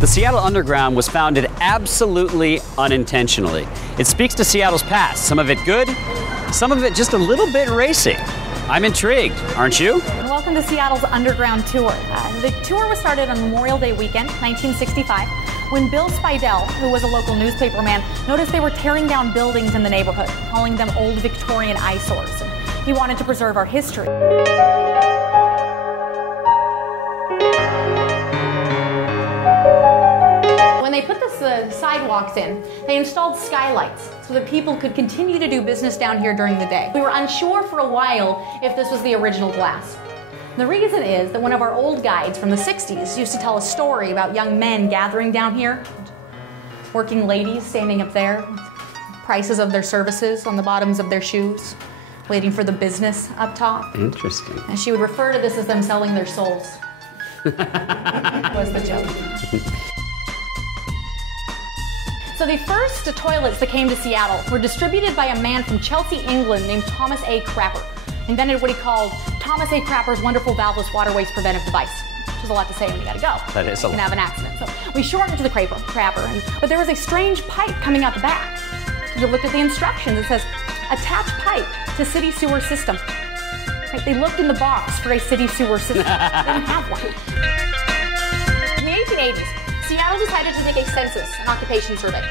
The Seattle Underground was founded absolutely unintentionally. It speaks to Seattle's past, some of it good, some of it just a little bit racy. I'm intrigued, aren't you? Welcome to Seattle's Underground Tour. The tour was started on Memorial Day weekend, 1965, when Bill Spidell, who was a local newspaper man, noticed they were tearing down buildings in the neighborhood, calling them old Victorian eyesores. He wanted to preserve our history. When they put the sidewalks in, they installed skylights so that people could continue to do business down here during the day. We were unsure for a while if this was the original glass. The reason is that one of our old guides from the 60s used to tell a story about young men gathering down here, working ladies standing up there, prices of their services on the bottoms of their shoes, waiting for the business up top. Interesting. And she would refer to this as them selling their souls. Was the joke. So the first toilets that came to Seattle were distributed by a man from Chelsea, England named Thomas A. Crapper. Invented what he called Thomas A. Crapper's wonderful valveless waterways preventive device. Which is a lot to say when you gotta go. That is a lot. You can have an accident. So we shortened to the Crapper, but there was a strange pipe coming out the back. So you looked at the instructions, it says, attach pipe to city sewer system. Right? They looked in the box for a city sewer system. They didn't have one. In the 1880s, Seattle decided to take a census, an occupation survey.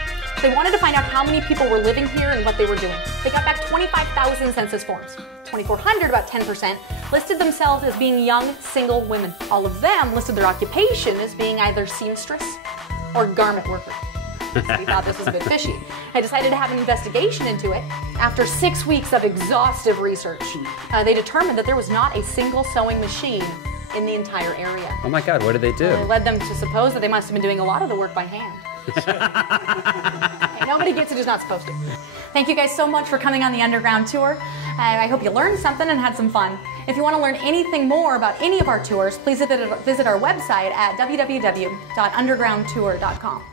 They wanted to find out how many people were living here and what they were doing. They got back 25,000 census forms. 2,400, about 10%, listed themselves as being young, single women. All of them listed their occupation as being either seamstress or garment worker. So we thought this was a bit fishy. I decided to have an investigation into it. After 6 weeks of exhaustive research, they determined that there was not a single sewing machine in the entire area. Oh my God, what did they do? It led them to suppose that they must have been doing a lot of the work by hand. Hey, nobody gets it who's not supposed to. Thank you guys so much for coming on the Underground Tour. I hope you learned something and had some fun. If you want to learn anything more about any of our tours, please visit our website at www.undergroundtour.com.